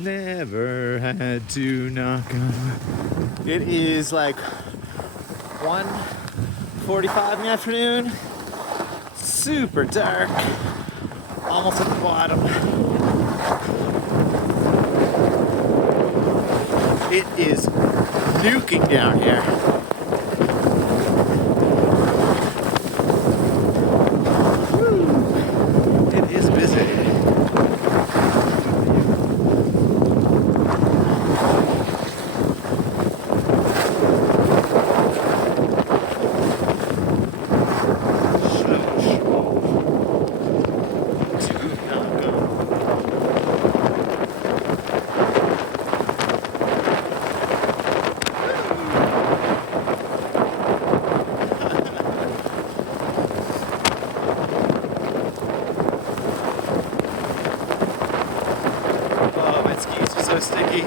Never had to knock on. It is like 1:45 in the afternoon. Super dark. Almost at the bottom. It is nuking down here. Woo. It is busy. Oh, my skis are so sticky.